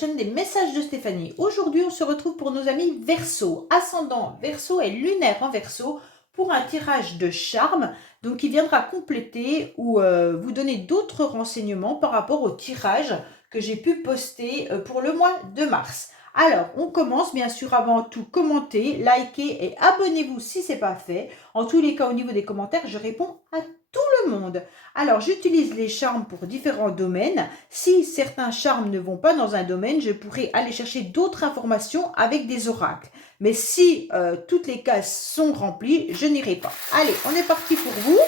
chaîne des messages de Stéphanie. Aujourd'hui, on se retrouve pour nos amis Verseau, ascendant Verseau et lunaire en Verseau pour un tirage de charme, donc qui viendra compléter ou vous donner d'autres renseignements par rapport au tirage que j'ai pu poster pour le mois de mars. Alors, on commence bien sûr avant tout, commentez, likez et abonnez-vous si ce n'est pas fait. En tous les cas, au niveau des commentaires, je réponds à tout le monde. Alors, j'utilise les charmes pour différents domaines. Si certains charmes ne vont pas dans un domaine, je pourrais aller chercher d'autres informations avec des oracles. Mais si toutes les cases sont remplies, je n'irai pas. Allez, on est parti pour vous.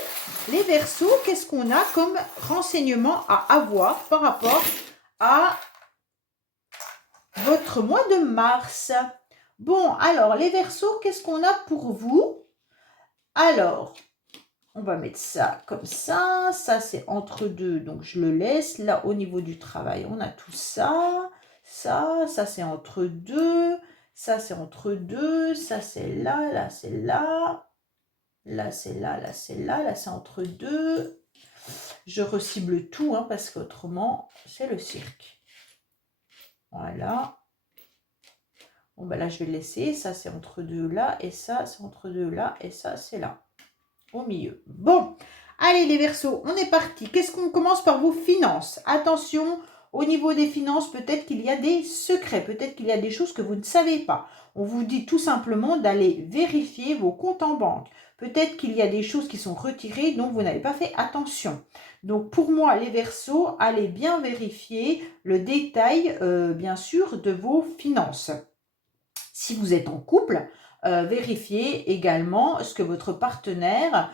Les Verseaux, qu'est-ce qu'on a comme renseignement à avoir par rapport à votre mois de mars? Bon, alors, les Verseaux, qu'est-ce qu'on a pour vous? Alors, on va mettre ça comme ça. Ça, c'est entre deux, donc je le laisse. Là, au niveau du travail, on a tout ça. Ça c'est entre deux. Ça, c'est entre deux. Ça, c'est là. Là, c'est là. Là, c'est là. Là, c'est là. Là, c'est entre deux. Je recible tout, hein, parce qu'autrement, c'est le cirque. Voilà. Bon, ben là, je vais le laisser. Ça, c'est entre deux là. Et ça, c'est entre deux là. Et ça, c'est là. Au milieu. Bon, allez les Verseaux, on est parti. Qu'est-ce qu'on commence par vos finances? Attention, au niveau des finances, peut-être qu'il y a des secrets, peut-être qu'il y a des choses que vous ne savez pas. On vous dit tout simplement d'aller vérifier vos comptes en banque. Peut-être qu'il y a des choses qui sont retirées dont vous n'avez pas fait attention. Donc pour moi, les Verseaux, allez bien vérifier le détail, bien sûr, de vos finances. Si vous êtes en couple, vérifiez également ce que votre partenaire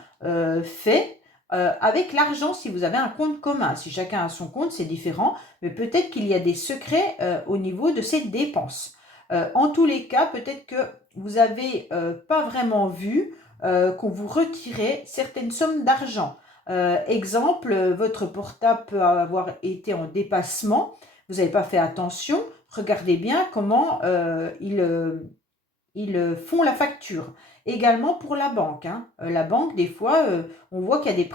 fait avec l'argent si vous avez un compte commun. Si chacun a son compte, c'est différent, mais peut-être qu'il y a des secrets au niveau de ces dépenses. En tous les cas, peut-être que vous n'avez pas vraiment vu qu'on vous retirait certaines sommes d'argent. Exemple, votre portable peut avoir été en dépassement, vous n'avez pas fait attention. Regardez bien comment ils font la facture. Également pour la banque. Hein. La banque, des fois, on voit qu'il y a des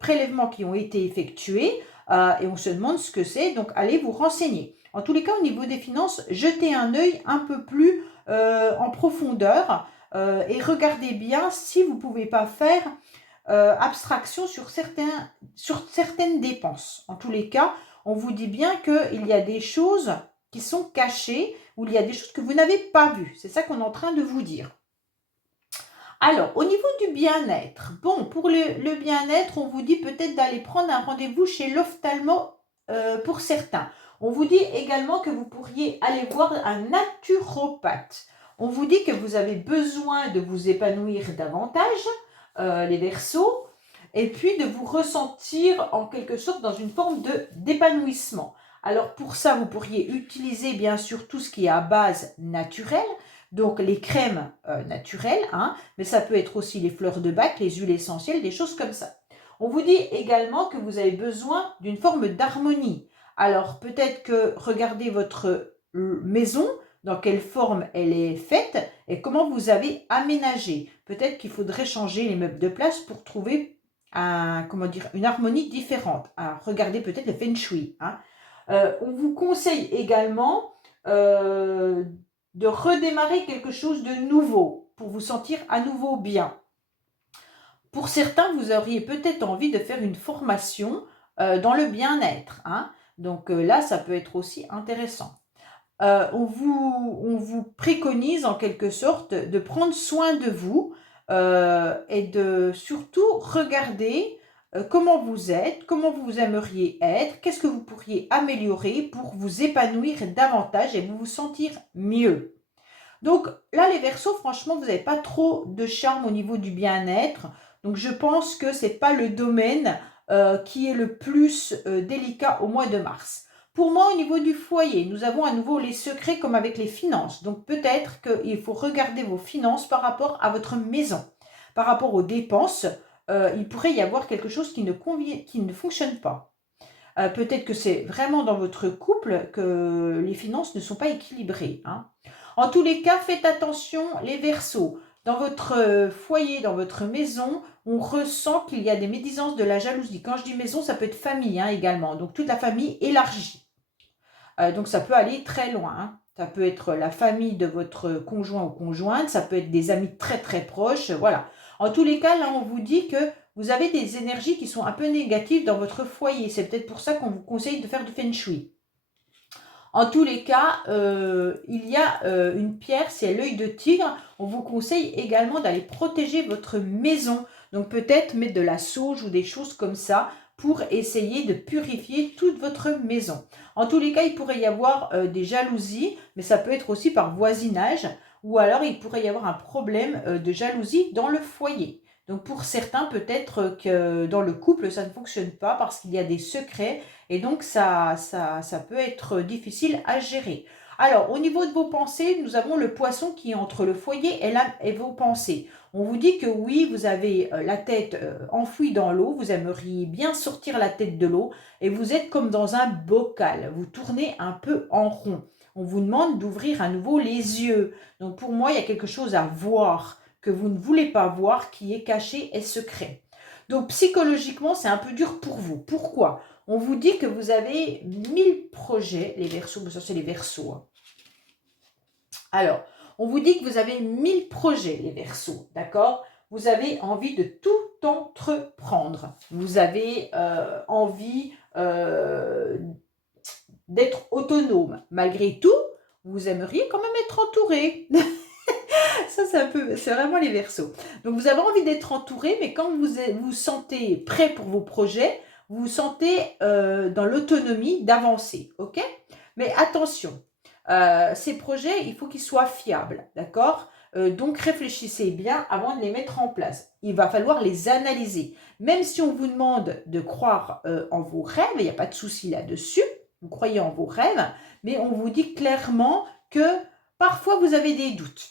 prélèvements qui ont été effectués et on se demande ce que c'est. Donc, allez vous renseigner. En tous les cas, au niveau des finances, jetez un œil un peu plus en profondeur et regardez bien si vous ne pouvez pas faire abstraction sur certaines dépenses. En tous les cas, on vous dit bien qu'il y a des choses qui sont cachées ou il y a des choses que vous n'avez pas vues. C'est ça qu'on est en train de vous dire. Alors, au niveau du bien-être, bon, pour le bien-être, on vous dit peut-être d'aller prendre un rendez-vous chez l'ophtalmo pour certains. On vous dit également que vous pourriez aller voir un naturopathe. On vous dit que vous avez besoin de vous épanouir davantage, les Verseaux, et puis de vous ressentir en quelque sorte dans une forme d'épanouissement. Alors pour ça, vous pourriez utiliser bien sûr tout ce qui est à base naturelle, donc les crèmes naturelles, hein, mais ça peut être aussi les fleurs de bac, les huiles essentielles, des choses comme ça. On vous dit également que vous avez besoin d'une forme d'harmonie. Alors peut-être que regardez votre maison, dans quelle forme elle est faite et comment vous avez aménagé. Peut-être qu'il faudrait changer les meubles de place pour trouver une harmonie différente. Alors, regardez peut-être le feng shui. Hein. On vous conseille également de redémarrer quelque chose de nouveau pour vous sentir à nouveau bien. Pour certains, vous auriez peut-être envie de faire une formation dans le bien-être. Hein. Donc là, ça peut être aussi intéressant. On vous préconise en quelque sorte de prendre soin de vous et de surtout regarder comment vous êtes, comment vous aimeriez être, qu'est-ce que vous pourriez améliorer pour vous épanouir davantage et vous sentir mieux. Donc là, les Verseaux, franchement, vous n'avez pas trop de charme au niveau du bien-être. Donc je pense que ce n'est pas le domaine qui est le plus délicat au mois de mars. Pour moi, au niveau du foyer, nous avons à nouveau les secrets comme avec les finances. Donc peut-être qu'il faut regarder vos finances par rapport à votre maison. Par rapport aux dépenses, il pourrait y avoir quelque chose qui ne fonctionne pas. Peut-être que c'est vraiment dans votre couple que les finances ne sont pas équilibrées. Hein. En tous les cas, faites attention les Verseaux. Dans votre foyer, dans votre maison, on ressent qu'il y a des médisances de la jalousie. Quand je dis maison, ça peut être famille hein, également. Donc toute la famille élargie. Donc ça peut aller très loin, hein. Ça peut être la famille de votre conjoint ou conjointe, ça peut être des amis très très proches, voilà. En tous les cas, là, on vous dit que vous avez des énergies qui sont un peu négatives dans votre foyer. C'est peut-être pour ça qu'on vous conseille de faire du feng shui. En tous les cas, il y a une pierre, c'est l'œil de tigre. On vous conseille également d'aller protéger votre maison. Donc peut-être mettre de la sauge ou des choses comme ça pour essayer de purifier toute votre maison. En tous les cas, il pourrait y avoir des jalousies, mais ça peut être aussi par voisinage, ou alors il pourrait y avoir un problème de jalousie dans le foyer. Donc pour certains, peut-être que dans le couple, ça ne fonctionne pas parce qu'il y a des secrets et donc ça peut être difficile à gérer. Alors, au niveau de vos pensées, nous avons le poisson qui est entre le foyer et vos pensées. On vous dit que oui, vous avez la tête enfouie dans l'eau, vous aimeriez bien sortir la tête de l'eau et vous êtes comme dans un bocal, vous tournez un peu en rond. On vous demande d'ouvrir à nouveau les yeux. Donc pour moi, il y a quelque chose à voir que vous ne voulez pas voir, qui est caché et secret. Donc psychologiquement, c'est un peu dur pour vous. Pourquoi? On vous dit que vous avez 1000 projets, les Verseaux, ça c'est les Verseaux. Hein. Alors, on vous dit que vous avez 1000 projets, les Verseaux, d'accord? Vous avez envie de tout entreprendre. Vous avez envie d'être autonome. Malgré tout, vous aimeriez quand même être entouré. Ça, c'est vraiment les Verseaux. Donc, vous avez envie d'être entouré, mais quand vous vous sentez prêt pour vos projets, vous vous sentez dans l'autonomie d'avancer, ok? Mais attention, ces projets, il faut qu'ils soient fiables, d'accord? Donc, réfléchissez bien avant de les mettre en place. Il va falloir les analyser. Même si on vous demande de croire en vos rêves, il n'y a pas de souci là-dessus, vous croyez en vos rêves, mais on vous dit clairement que parfois vous avez des doutes.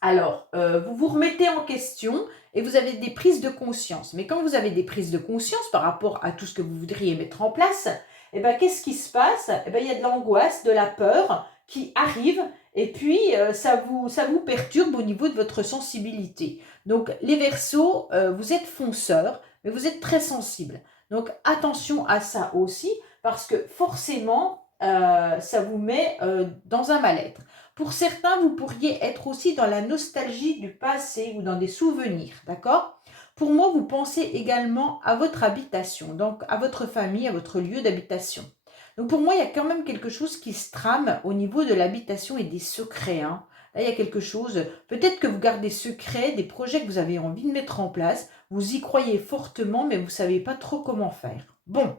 Alors, vous vous remettez en question et vous avez des prises de conscience. Mais quand vous avez des prises de conscience par rapport à tout ce que vous voudriez mettre en place, eh ben, qu'est-ce qui se passe? Eh ben, il y a de l'angoisse, de la peur qui arrive et puis ça vous perturbe au niveau de votre sensibilité. Donc, les Verseaux, vous êtes fonceurs, mais vous êtes très sensibles. Donc, attention à ça aussi parce que forcément, ça vous met dans un mal-être. Pour certains, vous pourriez être aussi dans la nostalgie du passé ou dans des souvenirs, d'accord? Pour moi, vous pensez également à votre habitation, donc à votre famille, à votre lieu d'habitation. Donc pour moi, il y a quand même quelque chose qui se trame au niveau de l'habitation et des secrets. Hein. Là, il y a quelque chose, peut-être que vous gardez secret des projets que vous avez envie de mettre en place, vous y croyez fortement, mais vous ne savez pas trop comment faire. Bon,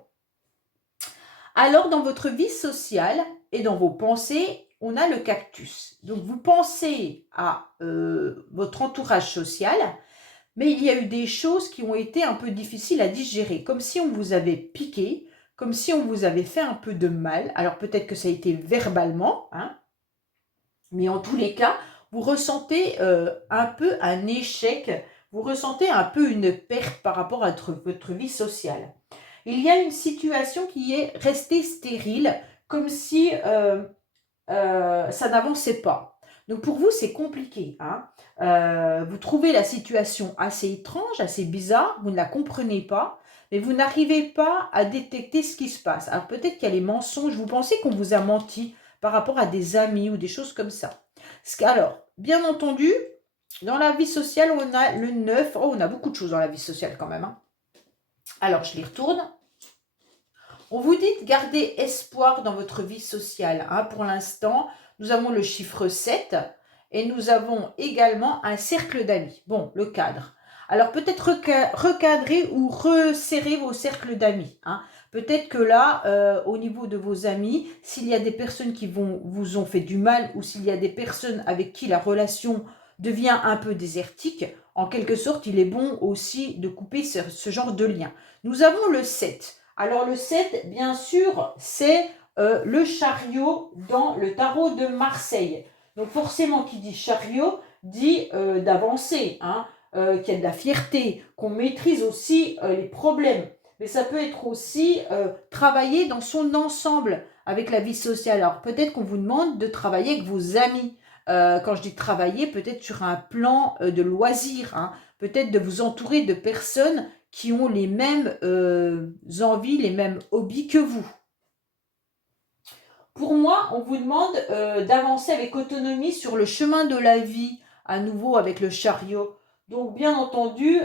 alors dans votre vie sociale et dans vos pensées, on a le cactus. Donc vous pensez à votre entourage social, mais il y a eu des choses qui ont été un peu difficiles à digérer, comme si on vous avait piqué, comme si on vous avait fait un peu de mal. Alors peut-être que ça a été verbalement, hein, mais en tous les cas, vous ressentez un peu un échec, vous ressentez un peu une perte par rapport à votre vie sociale. Il y a une situation qui est restée stérile, comme si ça n'avançait pas. Donc pour vous, c'est compliqué. Hein. Vous trouvez la situation assez étrange, assez bizarre, vous ne la comprenez pas, mais vous n'arrivez pas à détecter ce qui se passe. Alors peut-être qu'il y a les mensonges, vous pensez qu'on vous a menti par rapport à des amis ou des choses comme ça. Alors, bien entendu, dans la vie sociale, on a le 9. Oh, on a beaucoup de choses dans la vie sociale quand même. Hein. Alors, je les retourne. On vous dit de garder espoir dans votre vie sociale. Hein. Pour l'instant, nous avons le chiffre 7 et nous avons également un cercle d'amis. Bon, le cadre. Alors peut-être recadrer ou resserrer vos cercles d'amis. Hein. Peut-être que là, au niveau de vos amis, s'il y a des personnes qui vous ont fait du mal ou s'il y a des personnes avec qui la relation devient un peu désertique, en quelque sorte, il est bon aussi de couper ce genre de lien. Nous avons le 7. Alors le 7, bien sûr, c'est le chariot dans le tarot de Marseille. Donc forcément, qui dit chariot, dit d'avancer, hein, qu'il y a de la fierté, qu'on maîtrise aussi les problèmes. Mais ça peut être aussi travailler dans son ensemble avec la vie sociale. Alors peut-être qu'on vous demande de travailler avec vos amis. Quand je dis travailler, peut-être sur un plan de loisirs, hein, peut-être de vous entourer de personnes qui ont les mêmes envies, les mêmes hobbies que vous. Pour moi, on vous demande d'avancer avec autonomie sur le chemin de la vie, à nouveau avec le chariot. Donc, bien entendu,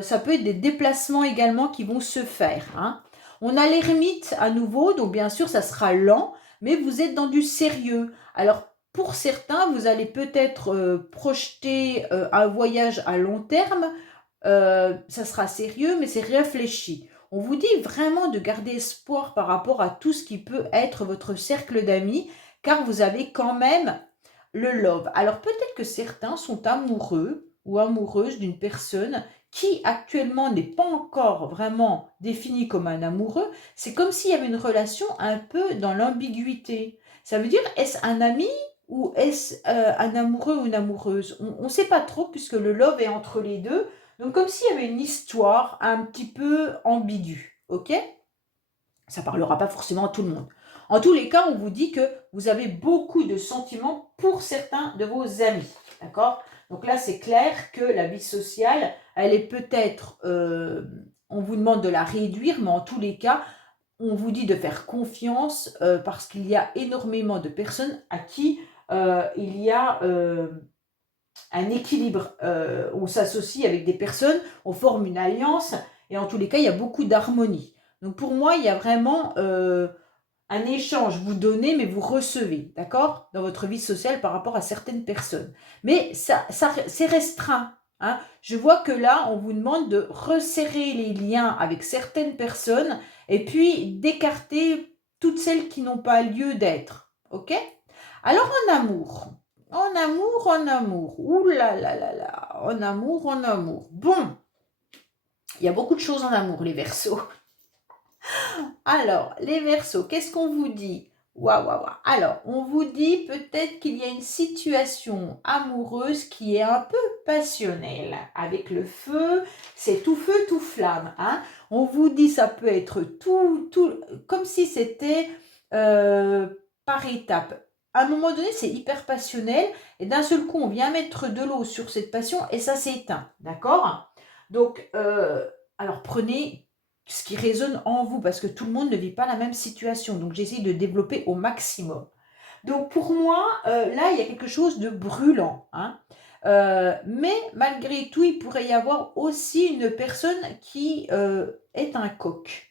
ça peut être des déplacements également qui vont se faire, hein. On a l'ermite à nouveau, donc bien sûr, ça sera lent, mais vous êtes dans du sérieux. Alors, pour certains, vous allez peut-être projeter un voyage à long terme. Ça sera sérieux, mais c'est réfléchi. On vous dit vraiment de garder espoir par rapport à tout ce qui peut être votre cercle d'amis, car vous avez quand même le love. Alors peut-être que certains sont amoureux ou amoureuses d'une personne qui actuellement n'est pas encore vraiment définie comme un amoureux. C'est comme s'il y avait une relation un peu dans l'ambiguïté. Ça veut dire, est-ce un ami ou est-ce un amoureux ou une amoureuse? On ne sait pas trop puisque le love est entre les deux. Donc comme s'il y avait une histoire un petit peu ambiguë, ok? Ça parlera pas forcément à tout le monde. En tous les cas, on vous dit que vous avez beaucoup de sentiments pour certains de vos amis, d'accord? Donc là, c'est clair que la vie sociale, elle est peut-être, on vous demande de la réduire, mais en tous les cas, on vous dit de faire confiance parce qu'il y a énormément de personnes à qui il y a un équilibre. On s'associe avec des personnes, on forme une alliance, et en tous les cas, il y a beaucoup d'harmonie. Donc pour moi, il y a vraiment un échange. Vous donnez, mais vous recevez, d'accord? Dans votre vie sociale par rapport à certaines personnes. Mais ça c'est restreint, hein. Je vois que là, on vous demande de resserrer les liens avec certaines personnes et puis d'écarter toutes celles qui n'ont pas lieu d'être. Ok? Alors en amour. En amour, en amour. Ouh là là là là. En amour, en amour. Bon, il y a beaucoup de choses en amour, les Verseaux. Alors, les Verseaux, qu'est-ce qu'on vous dit? Waouh, waouh, waouh. Alors, on vous dit peut-être qu'il y a une situation amoureuse qui est un peu passionnelle. Avec le feu, c'est tout feu, tout flamme, hein. On vous dit ça peut être tout, comme si c'était par étapes. À un moment donné, c'est hyper passionnel et d'un seul coup, on vient mettre de l'eau sur cette passion et ça s'éteint, d'accord? Donc, alors prenez ce qui résonne en vous, parce que tout le monde ne vit pas la même situation. Donc, j'essaie de développer au maximum. Donc, pour moi, là, il y a quelque chose de brûlant, hein. Mais malgré tout, il pourrait y avoir aussi une personne qui est un coq.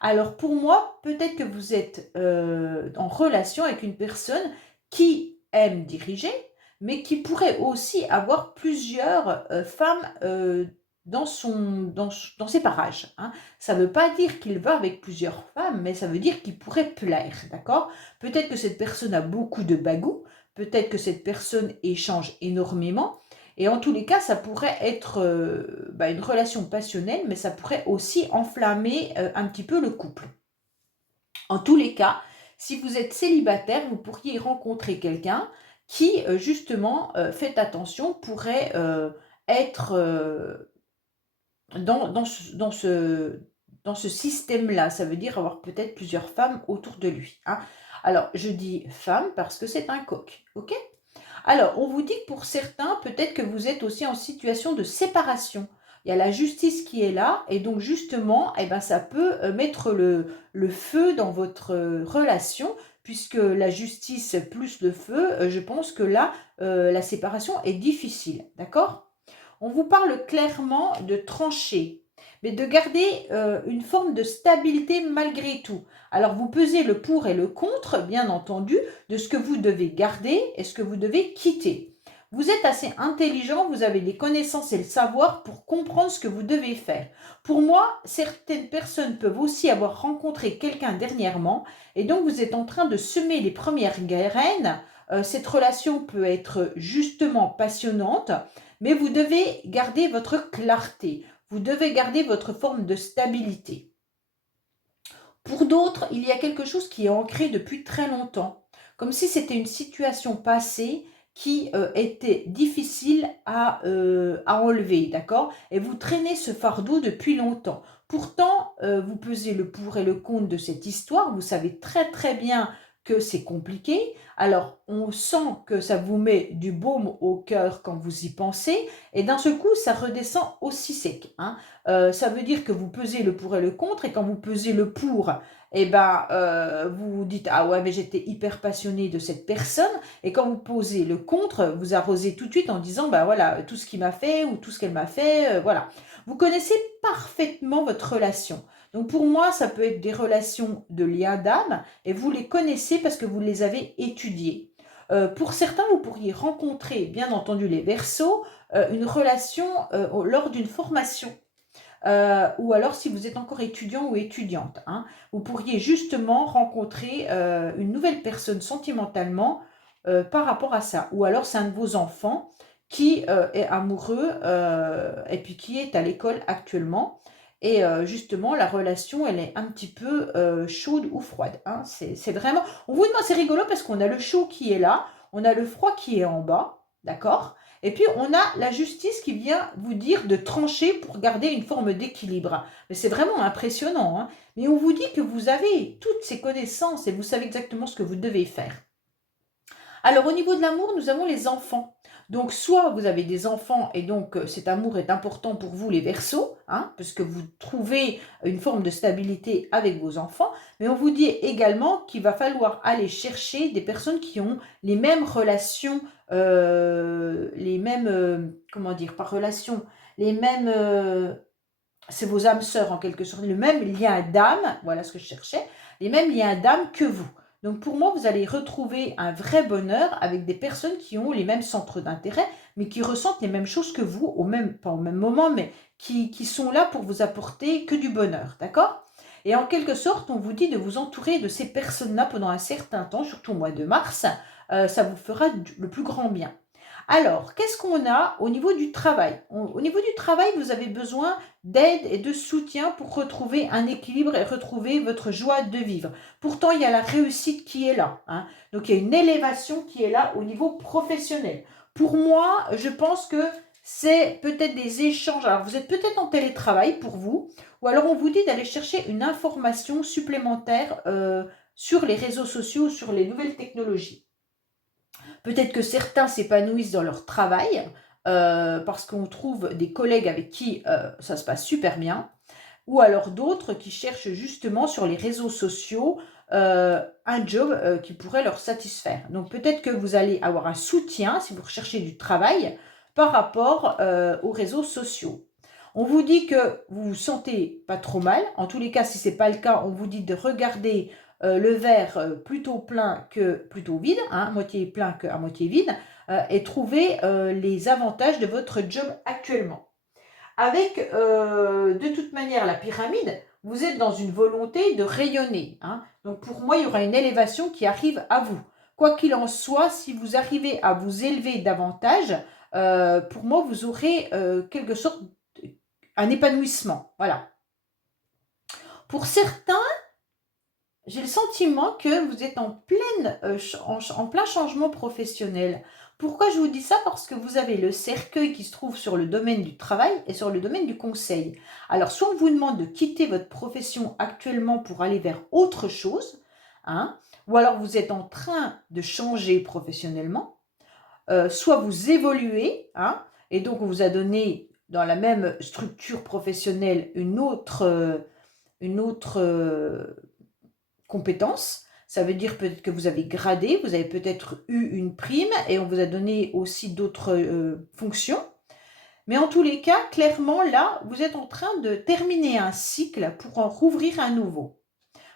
Alors, pour moi, peut-être que vous êtes en relation avec une personne qui aime diriger, mais qui pourrait aussi avoir plusieurs femmes dans ses parages, hein. Ça ne veut pas dire qu'il va avec plusieurs femmes, mais ça veut dire qu'il pourrait plaire, d'accord? Peut-être que cette personne a beaucoup de bagou, peut-être que cette personne échange énormément, et en tous les cas, ça pourrait être une relation passionnelle, mais ça pourrait aussi enflammer un petit peu le couple. En tous les cas, si vous êtes célibataire, vous pourriez rencontrer quelqu'un qui, justement, faites attention, pourrait être dans ce système-là. Ça veut dire avoir peut-être plusieurs femmes autour de lui, hein. Alors, je dis femme parce que c'est un coq, ok? Alors, on vous dit que pour certains, peut-être que vous êtes aussi en situation de séparation. Il y a la justice qui est là, et donc justement, eh ben, ça peut mettre le feu dans votre relation, puisque la justice plus le feu, je pense que là, la séparation est difficile, d'accord? On vous parle clairement de trancher, mais de garder une forme de stabilité malgré tout. Alors, vous pesez le pour et le contre, bien entendu, de ce que vous devez garder et ce que vous devez quitter. Vous êtes assez intelligent, vous avez les connaissances et le savoir pour comprendre ce que vous devez faire. Pour moi, certaines personnes peuvent aussi avoir rencontré quelqu'un dernièrement et donc vous êtes en train de semer les premières graines. Cette relation peut être justement passionnante, mais vous devez garder votre clarté, vous devez garder votre forme de stabilité. Pour d'autres, il y a quelque chose qui est ancré depuis très longtemps, comme si c'était une situation passée qui était difficile à enlever, d'accord? Et vous traînez ce fardeau depuis longtemps. Pourtant, vous pesez le pour et le contre de cette histoire, vous savez très très bien que c'est compliqué. Alors, on sent que ça vous met du baume au cœur quand vous y pensez, et d'un seul coup, ça redescend aussi sec, hein. Ça veut dire que vous pesez le pour et le contre, et quand vous pesez le pour, eh ben, vous vous dites: «Ah ouais, mais j'étais hyper passionné de cette personne», et quand vous posez le contre, vous arrosez tout de suite en disant: «Bah voilà, tout ce qu'il m'a fait ou tout ce qu'elle m'a fait», voilà. Vous connaissez parfaitement votre relation. Donc pour moi, ça peut être des relations de lien d'âme, et vous les connaissez parce que vous les avez étudiées. Pour certains, vous pourriez rencontrer, bien entendu les Verseaux, une relation lors d'une formation. Ou alors si vous êtes encore étudiant ou étudiante, hein, vous pourriez justement rencontrer une nouvelle personne sentimentalement par rapport à ça. Ou alors c'est un de vos enfants qui est amoureux et puis qui est à l'école actuellement. Et justement, la relation, elle est un petit peu chaude ou froide, hein. C'est vraiment... On vous demande, c'est rigolo parce qu'on a le chaud qui est là, on a le froid qui est en bas, d'accord? Et puis, on a la justice qui vient vous dire de trancher pour garder une forme d'équilibre. Mais c'est vraiment impressionnant, hein. Mais on vous dit que vous avez toutes ces connaissances et vous savez exactement ce que vous devez faire. Alors, au niveau de l'amour, nous avons les enfants. Donc, soit vous avez des enfants et donc cet amour est important pour vous, les Verseaux, hein, puisque vous trouvez une forme de stabilité avec vos enfants. Mais on vous dit également qu'il va falloir aller chercher des personnes qui ont les mêmes relations, les mêmes, comment dire, par relation, les mêmes, c'est vos âmes sœurs en quelque sorte, le même lien d'âme, voilà ce que je cherchais, les mêmes liens d'âme que vous. Donc pour moi, vous allez retrouver un vrai bonheur avec des personnes qui ont les mêmes centres d'intérêt, mais qui ressentent les mêmes choses que vous, pas au même moment, mais qui sont là pour vous apporter que du bonheur, d'accord? Et en quelque sorte, on vous dit de vous entourer de ces personnes-là pendant un certain temps, surtout au mois de mars, ça vous fera le plus grand bien. Alors, qu'est-ce qu'on a au niveau du travail? Au niveau du travail, vous avez besoin d'aide et de soutien pour retrouver un équilibre et retrouver votre joie de vivre. Pourtant, il y a la réussite qui est là, hein. Donc, il y a une élévation qui est là au niveau professionnel. Pour moi, je pense que c'est peut-être des échanges. Alors, vous êtes peut-être en télétravail pour vous, ou alors on vous dit d'aller chercher une information supplémentaire sur les réseaux sociaux, sur les nouvelles technologies. Peut-être que certains s'épanouissent dans leur travail parce qu'on trouve des collègues avec qui ça se passe super bien, ou alors d'autres qui cherchent justement sur les réseaux sociaux un job qui pourrait leur satisfaire. Donc peut-être que vous allez avoir un soutien si vous recherchez du travail par rapport aux réseaux sociaux. On vous dit que vous vous sentez pas trop mal. En tous les cas, si ce n'est pas le cas, on vous dit de regarder le verre plutôt plein que plutôt vide, hein, moitié plein qu'à moitié vide, et trouver les avantages de votre job actuellement. Avec, de toute manière, la pyramide, vous êtes dans une volonté de rayonner, hein. Donc pour moi, il y aura une élévation qui arrive à vous. Quoi qu'il en soit, si vous arrivez à vous élever davantage, pour moi, vous aurez quelque sorte un épanouissement. Voilà. Pour certains, j'ai le sentiment que vous êtes en plein changement professionnel. Pourquoi je vous dis ça? Parce que vous avez le cercueil qui se trouve sur le domaine du travail et sur le domaine du conseil. Alors, soit on vous demande de quitter votre profession actuellement pour aller vers autre chose, hein, ou alors vous êtes en train de changer professionnellement, soit vous évoluez, hein, et donc on vous a donné dans la même structure professionnelle une autre compétence. Ça veut dire peut-être que vous avez gradé, vous avez peut-être eu une prime et on vous a donné aussi d'autres fonctions. Mais en tous les cas, clairement, là, vous êtes en train de terminer un cycle pour en rouvrir un nouveau.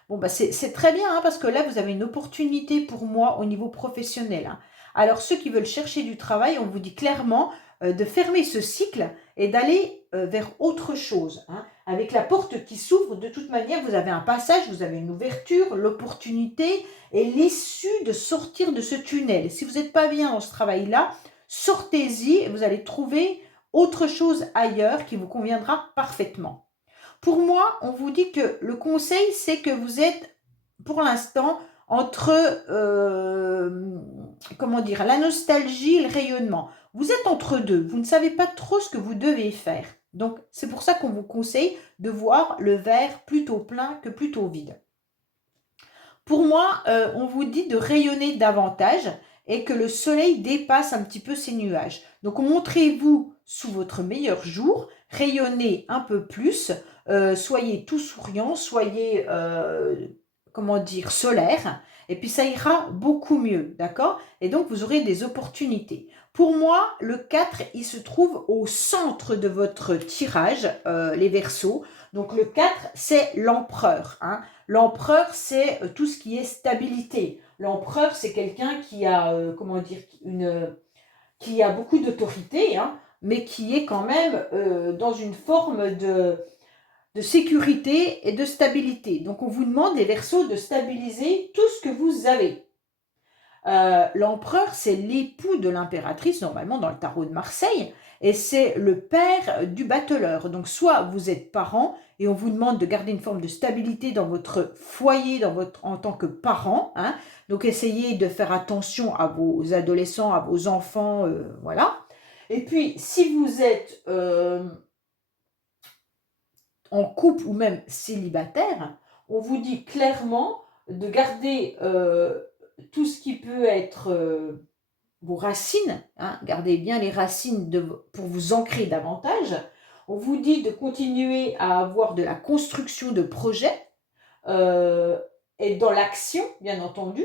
Bon, bah c'est très bien, hein, parce que là, vous avez une opportunité pour moi au niveau professionnel, hein. Alors, ceux qui veulent chercher du travail, on vous dit clairement de fermer ce cycle et d'aller vers autre chose, hein. Avec la porte qui s'ouvre, de toute manière, vous avez un passage, vous avez une ouverture, l'opportunité et l'issue de sortir de ce tunnel. Si vous n'êtes pas bien dans ce travail-là, sortez-y et vous allez trouver autre chose ailleurs qui vous conviendra parfaitement. Pour moi, on vous dit que le conseil, c'est que vous êtes, pour l'instant, entre, comment dire, la nostalgie et le rayonnement. Vous êtes entre deux, vous ne savez pas trop ce que vous devez faire. Donc, c'est pour ça qu'on vous conseille de voir le verre plutôt plein que plutôt vide. Pour moi, on vous dit de rayonner davantage et que le soleil dépasse un petit peu ces nuages. Donc, montrez-vous sous votre meilleur jour, rayonnez un peu plus, soyez tout souriant, soyez, comment dire, solaire, et puis ça ira beaucoup mieux, d'accord? Et donc, vous aurez des opportunités. Pour moi, le 4, il se trouve au centre de votre tirage, les Verseaux. Donc, le 4, c'est l'empereur, hein. L'empereur, c'est tout ce qui est stabilité. L'empereur, c'est quelqu'un qui a, comment dire, qui a beaucoup d'autorité, hein, mais qui est quand même dans une forme de sécurité et de stabilité. Donc, on vous demande, les Verseaux, de stabiliser tout ce que vous avez. L'empereur, c'est l'époux de l'impératrice, normalement dans le tarot de Marseille, et c'est le père du battleur. Donc, soit vous êtes parent et on vous demande de garder une forme de stabilité dans votre foyer, en tant que parent, hein. Donc, essayez de faire attention à vos adolescents, à vos enfants, voilà. Et puis, si vous êtes en couple ou même célibataire, on vous dit clairement de garder tout ce qui peut être vos racines, hein, gardez bien les racines pour vous ancrer davantage. On vous dit de continuer à avoir de la construction de projets euh, et dans l'action, bien entendu,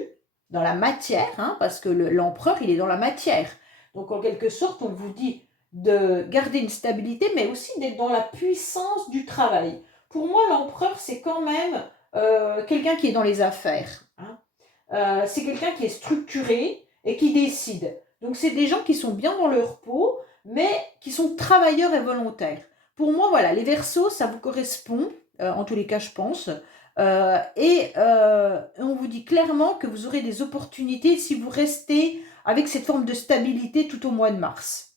dans la matière, hein, parce que l'empereur, il est dans la matière. Donc, en quelque sorte, on vous dit de garder une stabilité, mais aussi d'être dans la puissance du travail. Pour moi, l'empereur, c'est quand même quelqu'un qui est dans les affaires, hein. C'est quelqu'un qui est structuré et qui décide. Donc, c'est des gens qui sont bien dans leur peau, mais qui sont travailleurs et volontaires. Pour moi, voilà, les Verseaux, ça vous correspond, en tous les cas, je pense. On vous dit clairement que vous aurez des opportunités si vous restez avec cette forme de stabilité tout au mois de mars.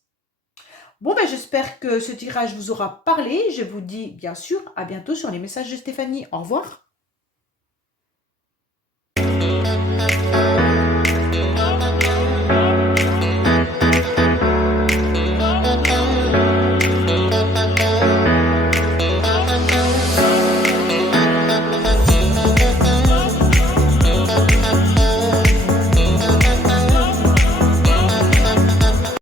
Bon, ben, j'espère que ce tirage vous aura parlé. Je vous dis bien sûr à bientôt sur les messages de Stéphanie. Au revoir.